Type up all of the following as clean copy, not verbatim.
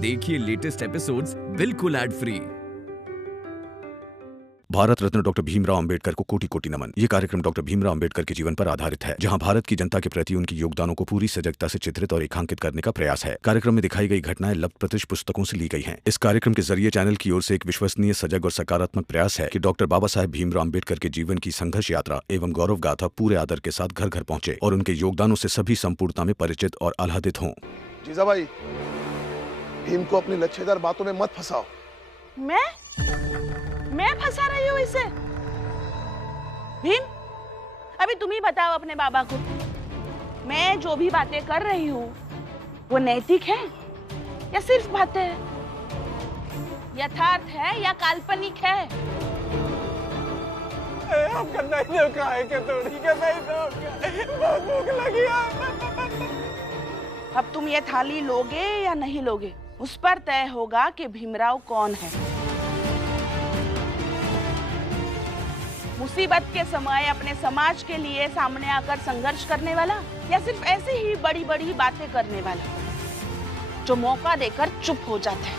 देखिए latest episodes बिल्कुल ad free. Bharat Ratna doctor Bhimrao Ambedkar को कोटि कोटि नमन। ये कार्यक्रम डॉक्टर भीमराव अंबेडकर के जीवन पर आधारित है, जहां भारत की जनता के प्रति उनके योगदानों को पूरी सजगता से चित्रित और रेखांकित करने का प्रयास है। कार्यक्रम में दिखाई गई घटनाएं लब्ध प्रतिष्ठ पुस्तकों से ली गई हैं। इस कार्यक्रम के जरिए चैनल की ओर से एक विश्वसनीय, सजग और सकारात्मक प्रयास है कि डॉक्टर बाबा साहेब भीमराव अंबेडकर के जीवन की संघर्ष यात्रा एवं गौरव गाथा पूरे आदर के साथ घर घर पहुंचे और उनके योगदानों से सभी संपूर्णता में परिचित और आह्लादित हों। जीजा भाई, भीम को अपनी लच्छेदार बातों में मत फंसाओ। मैं फंसा रही हूँ इसे? भीम, अभी तुम ही बताओ अपने बाबा को, मैं जो भी बातें कर रही हूँ वो नैतिक है या सिर्फ बातें हैं? यथार्थ है या काल्पनिक है? आपका नहीं दो, काहे के तोड़ी का नहीं दो, बहुत भूख लगी है। अब तुम ये थाली लोगे या नहीं लोगे, उस पर तय होगा कि भीमराव कौन है। मुसीबत के समय अपने समाज के लिए सामने आकर संघर्ष करने वाला या सिर्फ ऐसे ही बड़ी बड़ी बातें करने वाला जो मौका देकर चुप हो जाता है?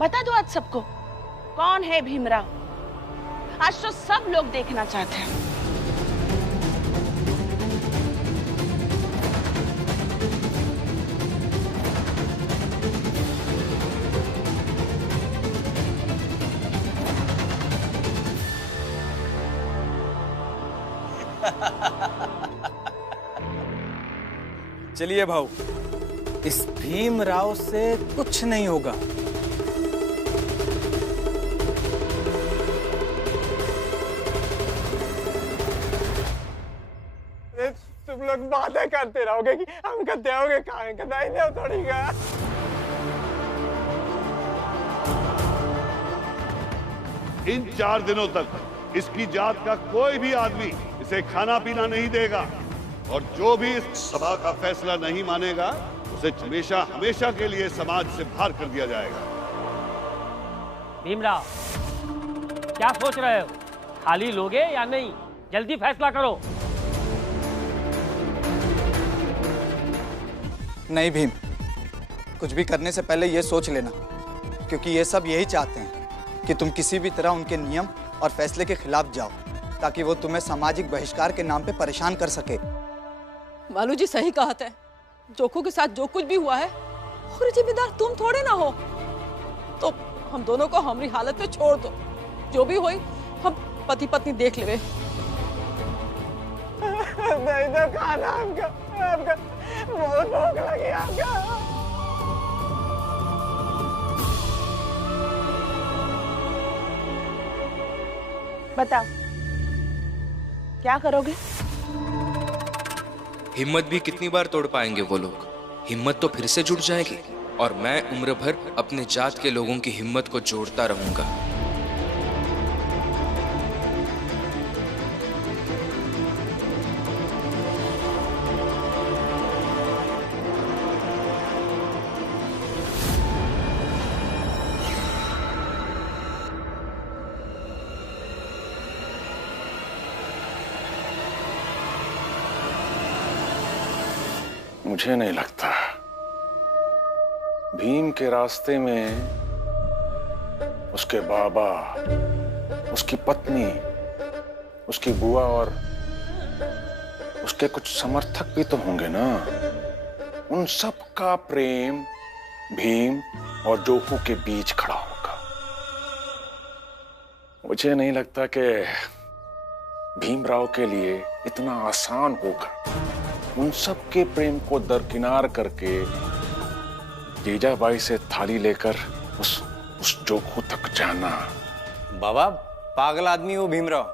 बता दो आज सबको, कौन है भीमराव? आज तो सब लोग देखना चाहते हैं। चलिए भाऊ, इस भीमराव से कुछ नहीं होगा। तुम लोग बातें करते रहोगे कि हम कहते होगे कहाँ कदाई नहीं थोड़ी का। इन 4 दिनों तक इसकी जात का कोई भी आदमी इसे खाना पीना नहीं देगा और जो भी इस सभा का फैसला नहीं मानेगा उसे हमेशा हमेशा के लिए समाज से बाहर कर दिया जाएगा। भीमराव, क्या सोच रहे हो? थाली लोगे या नहीं? जल्दी फैसला करो। नहीं भीम, कुछ भी करने से पहले ये सोच लेना, क्योंकि ये सब यही चाहते हैं कि तुम किसी भी तरह उनके नियम और फैसले के खिलाफ जाओ, ताकि वो तुम्हें सामाजिक बहिष्कार के नाम पे परेशान कर सके। मालू जी सही कहा है, जोखू के साथ जो कुछ भी हुआ है और जिम्मेदार तुम थोड़े ना हो, तो हम दोनों को हमारी हालत में छोड़ दो। जो भी होई हम पति पत्नी देख लेवे। नहीं तो खाना आपका बहुत भूख लगी आपका। बताओ क्या करोगे? हिम्मत भी कितनी बार तोड़ पाएंगे वो लोग? हिम्मत तो फिर से जुट जाएगी और मैं उम्र भर अपने जात के लोगों की हिम्मत को जोड़ता रहूंगा। मुझे नहीं लगता भीम के रास्ते में उसके बाबा, उसकी पत्नी, उसकी बुआ और उसके कुछ समर्थक भी तो होंगे ना। उन सब का प्रेम भीम और जोखू के बीच खड़ा होगा। मुझे नहीं लगता कि भीमराव के लिए इतना आसान होगा उन सब के प्रेम को दरकिनार करके जीजाबाई से थाली लेकर उस जोखू तक जाना। बाबा, पागल आदमी हो भीमराव।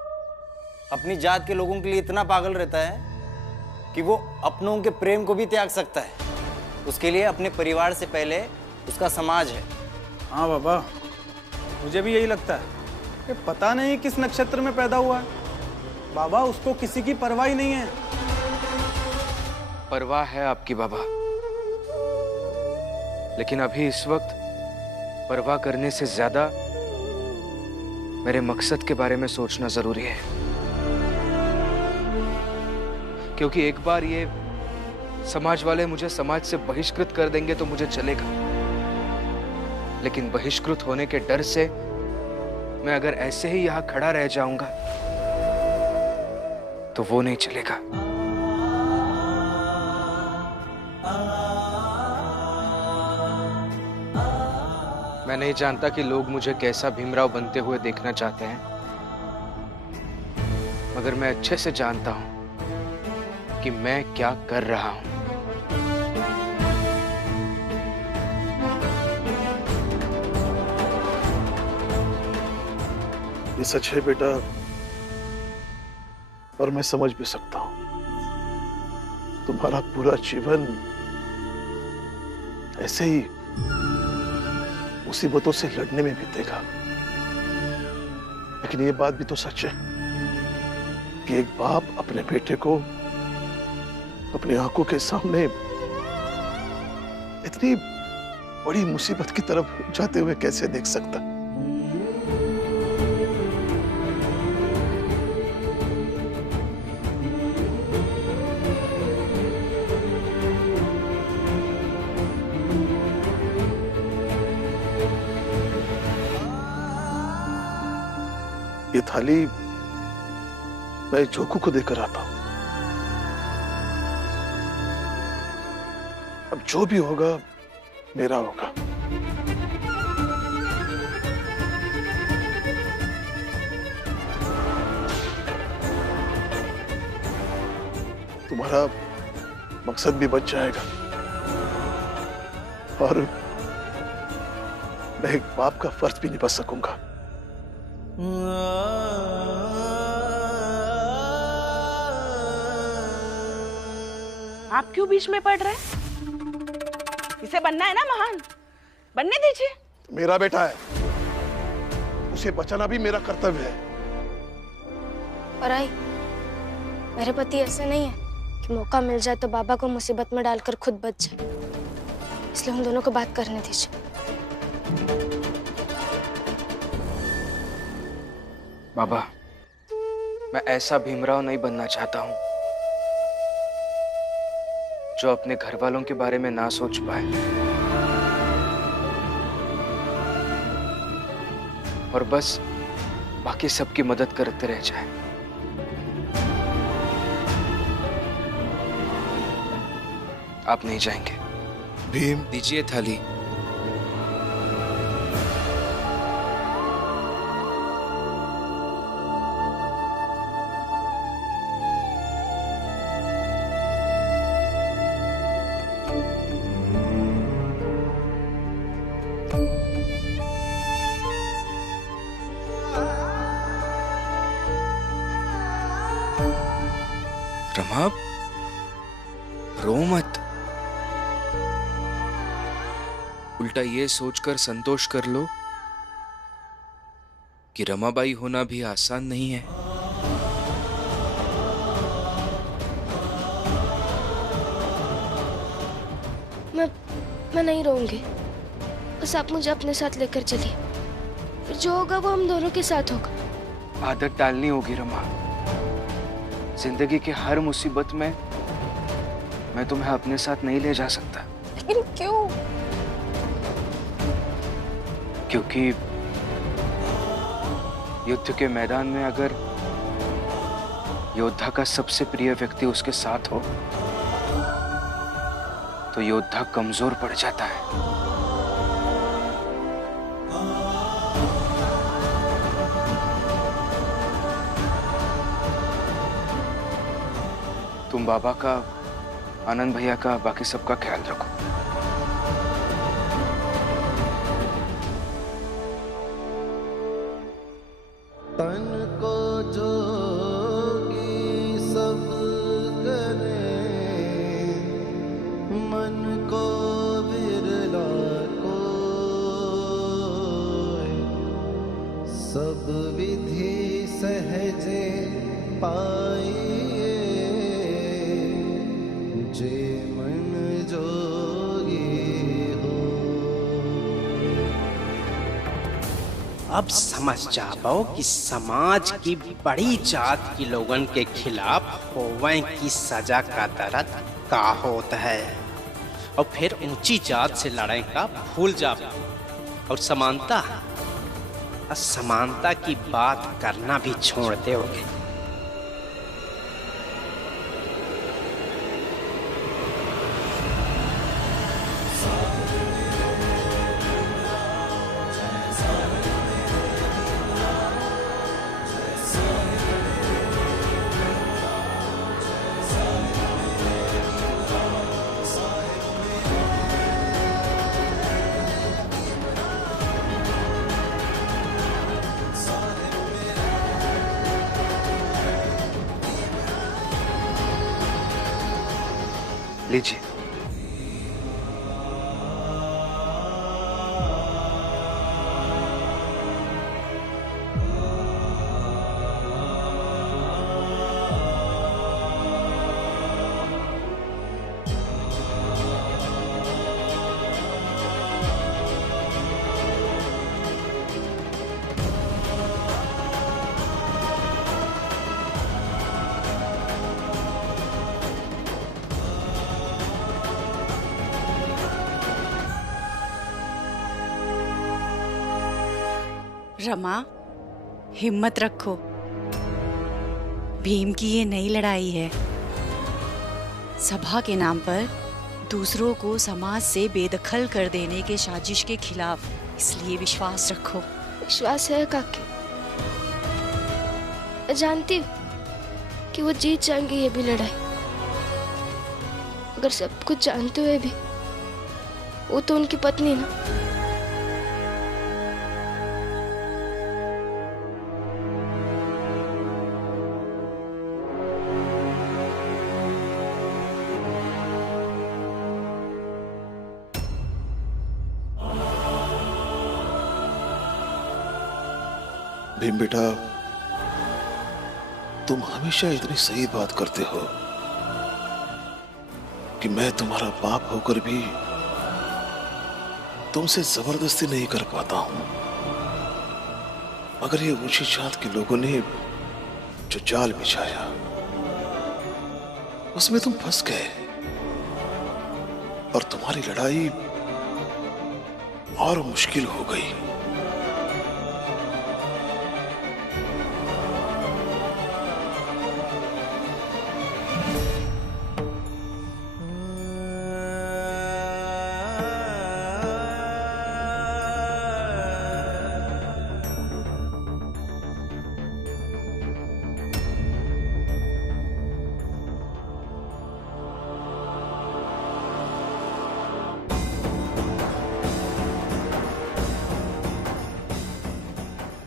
अपनी जात के लोगों के लिए इतना पागल रहता है कि वो अपनों के प्रेम को भी त्याग सकता है। उसके लिए अपने परिवार से पहले उसका समाज है। हाँ बाबा, मुझे भी यही लगता है कि पता नहीं किस नक्षत्र में पैदा हुआ है। बाबा, उसको किसी की परवाह ही नहीं है। परवाह है आपकी बाबा, लेकिन अभी इस वक्त परवाह करने से ज्यादा मेरे मकसद के बारे में सोचना जरूरी है। क्योंकि एक बार ये समाज वाले मुझे समाज से बहिष्कृत कर देंगे तो मुझे चलेगा, लेकिन बहिष्कृत होने के डर से मैं अगर ऐसे ही यहां खड़ा रह जाऊंगा तो वो नहीं चलेगा। मैं नहीं जानता कि लोग मुझे कैसा भीमराव बनते हुए देखना चाहते हैं, मगर मैं अच्छे से जानता हूं कि मैं क्या कर रहा हूं। ये सच है बेटा, और मैं समझ भी सकता हूं। तुम्हारा पूरा जीवन ऐसे ही मुसीबतों से लड़ने में बीतेगा। लेकिन ये बात भी तो सच है कि एक बाप अपने बेटे को अपनी आंखों के सामने इतनी बड़ी मुसीबत की तरफ जाते हुए कैसे देख सकता। ये थाली मैं जोकू को देकर आता हूं। अब जो भी होगा मेरा होगा। तुम्हारा मकसद भी बच जाएगा और मैं एक बाप का फर्ज भी निभा सकूंगा। आप क्यों बीच में पड़ रहे हैं? इसे बनना है ना महान, बनने दीजिए। मेरा बेटा है, उसे बचाना भी मेरा कर्तव्य है। और आई, मेरे पति ऐसे नहीं है कि मौका मिल जाए तो बाबा को मुसीबत में डालकर खुद बच जाए, इसलिए हम दोनों को बात करने दीजिए। बाबा, मैं ऐसा भीमराव नहीं बनना चाहता हूं जो अपने घर वालों के बारे में ना सोच पाए और बस बाकी सबकी मदद करते रह जाए। आप नहीं जाएंगे? भीम, दीजिए थाली। रमा, रो मत। उल्टा ये सोचकर संतोष कर लो कि रमाबाई होना भी आसान नहीं है। मैं नहीं रहूंगी, बस आप मुझे अपने साथ लेकर चलिए, फिर जो होगा वो हम दोनों के साथ होगा। आदत डालनी होगी रमा। जिंदगी की हर मुसीबत में मैं तुम्हें अपने साथ नहीं ले जा सकता। लेकिन क्यों? क्योंकि युद्ध के मैदान में अगर योद्धा का सबसे प्रिय व्यक्ति उसके साथ हो तो योद्धा कमजोर पड़ जाता है। तुम बाबा का, आनंद भैया का, बाकी सबका ख्याल रखो। तन को जोगी सब करे, मन को विरला कोय, सब विधि सहजे पाइए, जे मन जोगी हो। अब समझ जाओ कि समाज की बड़ी जात की लोगन के खिलाफ होवे की सजा का दर्द का होता है और फिर ऊंची जात से लड़ाई का भूल जा और समानता असमानता की बात करना भी छोड़ दोगे। लीजिए। रमा, हिम्मत रखो। भीम की ये नई लड़ाई है। सभा के नाम पर दूसरों को समाज से बेदखल कर देने के साजिश के खिलाफ, इसलिए विश्वास रखो। विश्वास है काकी। मैं जानती हूँ कि वो जीत जाएंगे ये भी लड़ाई, अगर सब कुछ जानते हुए भी वो तो उनकी पत्नी ना। भीम बेटा, तुम हमेशा इतनी सही बात करते हो कि मैं तुम्हारा बाप होकर भी तुमसे जबरदस्ती नहीं कर पाता हूं, मगर ये ऊंची जात के लोगों ने जो जाल बिछाया उसमें तुम फंस गए और तुम्हारी लड़ाई और मुश्किल हो गई।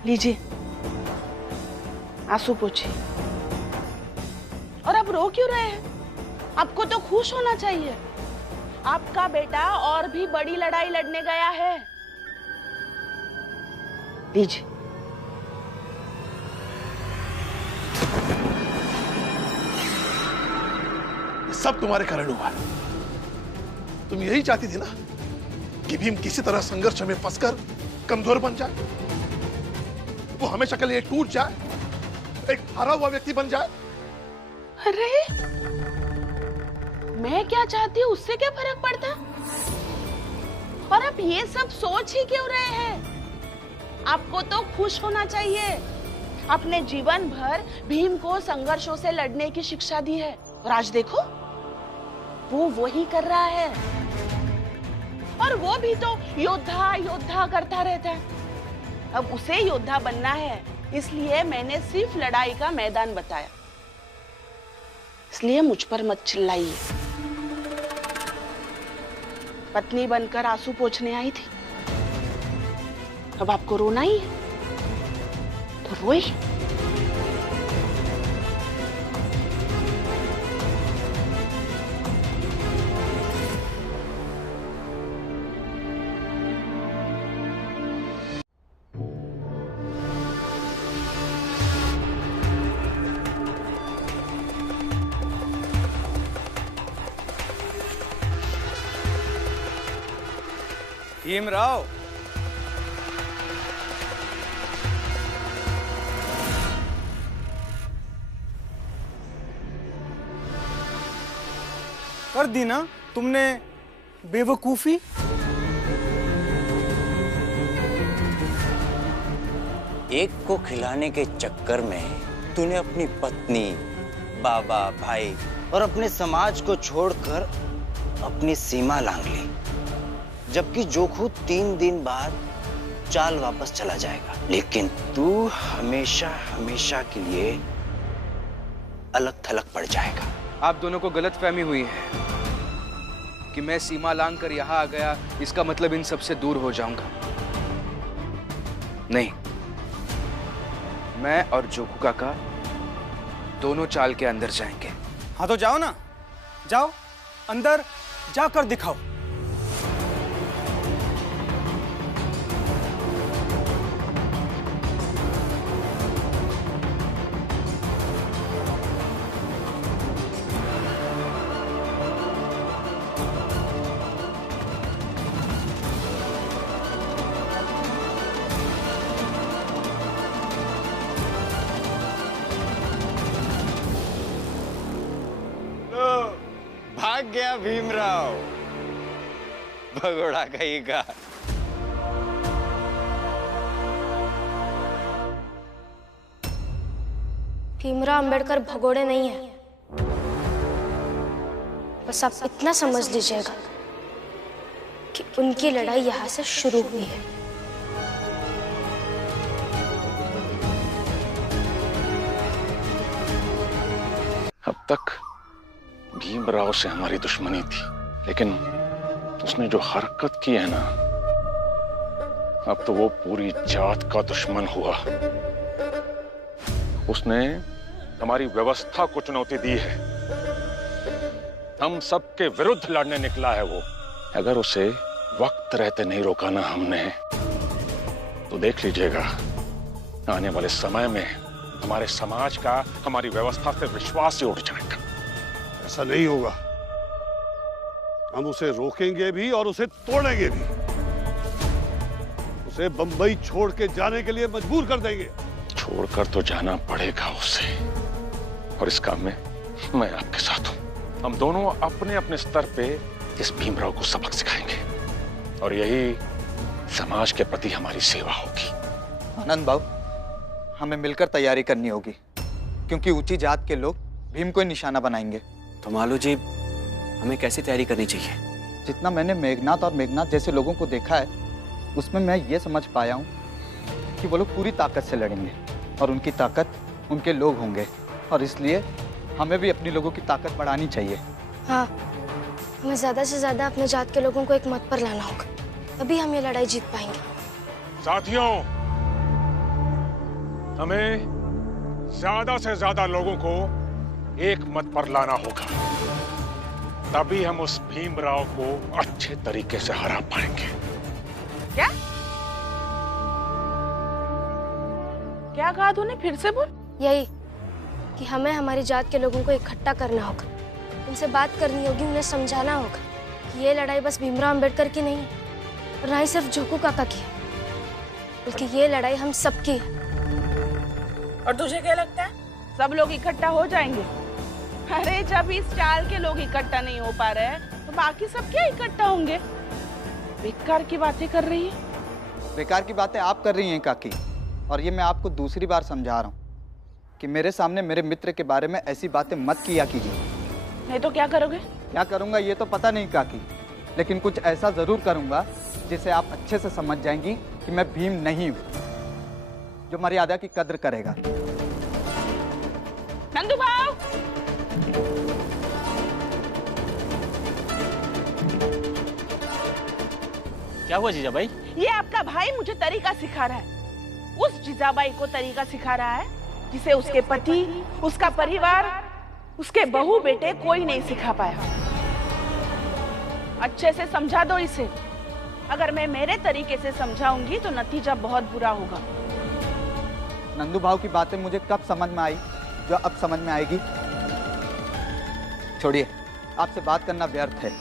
लीजिए, आंसू पोंछिए। और आप रो क्यों रहे हैं? आपको तो खुश होना चाहिए। आपका बेटा और भी बड़ी लड़ाई लड़ने गया है। लीजिए। सब तुम्हारे कारण हुआ। तुम यही चाहती थी ना कि भीम किसी तरह संघर्ष में फंसकर कमजोर बन जाए, वो हमेशा के लिए टूट जाए, एक हारा हुआ व्यक्ति बन जाए। अरे, मैं क्या चाहती हूँ उससे क्या फर्क पड़ता? और आप ये सब सोच ही क्यों रहे हैं? आपको तो खुश होना चाहिए। अपने जीवन भर भीम को संघर्षों से लड़ने की शिक्षा दी है और आज देखो वो वही कर रहा है। और वो भी तो योद्धा योद्धा करता रहता है। अब उसे योद्धा बनना है, इसलिए मैंने सिर्फ लड़ाई का मैदान बताया। इसलिए मुझ पर मत चिल्लाइए। पत्नी बनकर आंसू पोंछने आई थी, अब आपको रोना ही है तो रोए। भीमराव, कर दी ना तुमने बेवकूफी। एक को खिलाने के चक्कर में तूने अपनी पत्नी, बाबा, भाई और अपने समाज को छोड़कर अपनी सीमा लांघ ली, जबकि जोखू 3 दिन बाद चाल वापस चला जाएगा, लेकिन तू हमेशा हमेशा के लिए अलग थलग पड़ जाएगा। आप दोनों को गलतफहमी हुई है कि मैं सीमा लांघ कर यहां आ गया, इसका मतलब इन सबसे दूर हो जाऊंगा। नहीं, मैं और जोकू काका दोनों चाल के अंदर जाएंगे। हाँ तो जाओ ना, जाओ अंदर जाकर दिखाओ। भाग गया भीमराव, भगोड़ा कहीं का। भीमराव अंबेडकर भगोड़े नहीं है। बस आप इतना समझ लीजिएगा कि उनकी लड़ाई यहां से शुरू हुई है। अब तक भीमराव से हमारी दुश्मनी थी, लेकिन उसने जो हरकत की है ना, अब तो वो पूरी जात का दुश्मन हुआ। उसने हमारी व्यवस्था को चुनौती दी है, हम सबके विरुद्ध लड़ने निकला है वो। अगर उसे वक्त रहते नहीं रोका ना हमने, तो देख लीजिएगा आने वाले समय में हमारे समाज का हमारी व्यवस्था से विश्वास ही उठ जाएगा। ऐसा नहीं होगा, हम उसे रोकेंगे भी और उसे तोड़ेंगे भी। उसे बंबई छोड़ के जाने के लिए मजबूर कर देंगे। छोड़कर तो जाना पड़ेगा उसे, और इस काम में मैं आपके साथ हूं। हम दोनों अपने अपने स्तर पे इस भीमराव को सबक सिखाएंगे, और यही समाज के प्रति हमारी सेवा होगी। आनंद बाबू, हमें मिलकर तैयारी करनी होगी, क्योंकि ऊंची जात के लोग भीम को निशाना बनाएंगे। तो मालू जी, हमें कैसी तैयारी करनी चाहिए? जितना मैंने मेघनाथ और मेघनाथ जैसे लोगों को देखा है, उसमें मैं ये समझ पाया हूँ कि वो लोग पूरी ताकत से लड़ेंगे, और उनकी ताकत उनके लोग होंगे, और इसलिए हमें भी अपनी लोगों की ताकत बढ़ानी चाहिए। हाँ, हमें ज्यादा से ज्यादा अपने जात के लोगों को एक मत पर लाना होगा, तभी हम ये लड़ाई जीत पाएंगे। साथियों, हमें ज्यादा से ज्यादा लोगों को एक मत पर लाना होगा, तभी हम उस भीमराव को अच्छे तरीके से हरा पाएंगे। क्या क्या कहा तूने? फिर से बोल। यही कि हमें हमारी जात के लोगों को इकट्ठा करना होगा, उनसे बात करनी होगी, उन्हें समझाना होगा कि ये लड़ाई बस भीमराव अंबेडकर की नहीं है, और ना ही सिर्फ जोकू काका की है, बल्कि ये लड़ाई हम सबकी है। और तुझे क्या लगता है सब लोग इकट्ठा हो जाएंगे? अरे जब इस चाल के लोग इकट्ठा नहीं हो पा रहे हैं, तो बाकी सब क्या इकट्ठा होंगे? बेकार की बातें कर रही है। बेकार की बातें आप कर रही हैं काकी, और ये मैं आपको दूसरी बार समझा रहा हूँ कि मेरे सामने मेरे मित्र के बारे में ऐसी बातें मत किया कीजिए। नहीं तो क्या करोगे? क्या करूँगा ये तो पता नहीं काकी, लेकिन कुछ ऐसा जरूर करूँगा जिसे आप अच्छे से समझ जाएंगी कि मैं भीम नहीं हूँ, जो मर्यादा की कद्र करेगा। नंदू भाव, क्या हुआ जीजाबाई? ये आपका भाई मुझे तरीका सिखा रहा है। उस जीजाबाई को तरीका सिखा रहा है जिसे उसके पति, उसका परिवार, उसके बहू बेटे कोई नहीं सिखा पाया। अच्छे से समझा दो इसे। अगर मैं मेरे तरीके से समझाऊंगी तो नतीजा बहुत बुरा होगा। नंदू भाव की बातें मुझे कब समझ में आई, जो अब समझ में आएगी? छोड़िए, आपसे बात करना व्यर्थ है।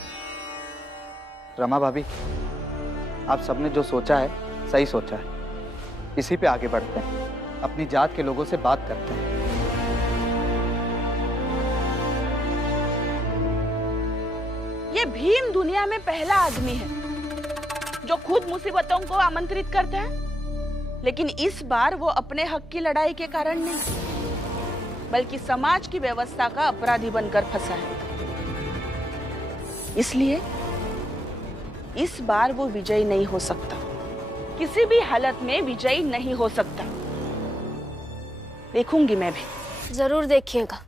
रमा भाभी, आप सबने जो सोचा है सही सोचा है। इसी पे आगे बढ़ते हैं, अपनी जात के लोगों से बात करते हैं। ये भीम दुनिया में पहला आदमी है जो खुद मुसीबतों को आमंत्रित करता है, लेकिन इस बार वो अपने हक की लड़ाई के कारण नहीं बल्कि समाज की व्यवस्था का अपराधी बनकर फंसा है। इसलिए इस बार वो विजयी नहीं हो सकता, किसी भी हालत में विजयी नहीं हो सकता। देखूंगी मैं भी। जरूर देखिएगा।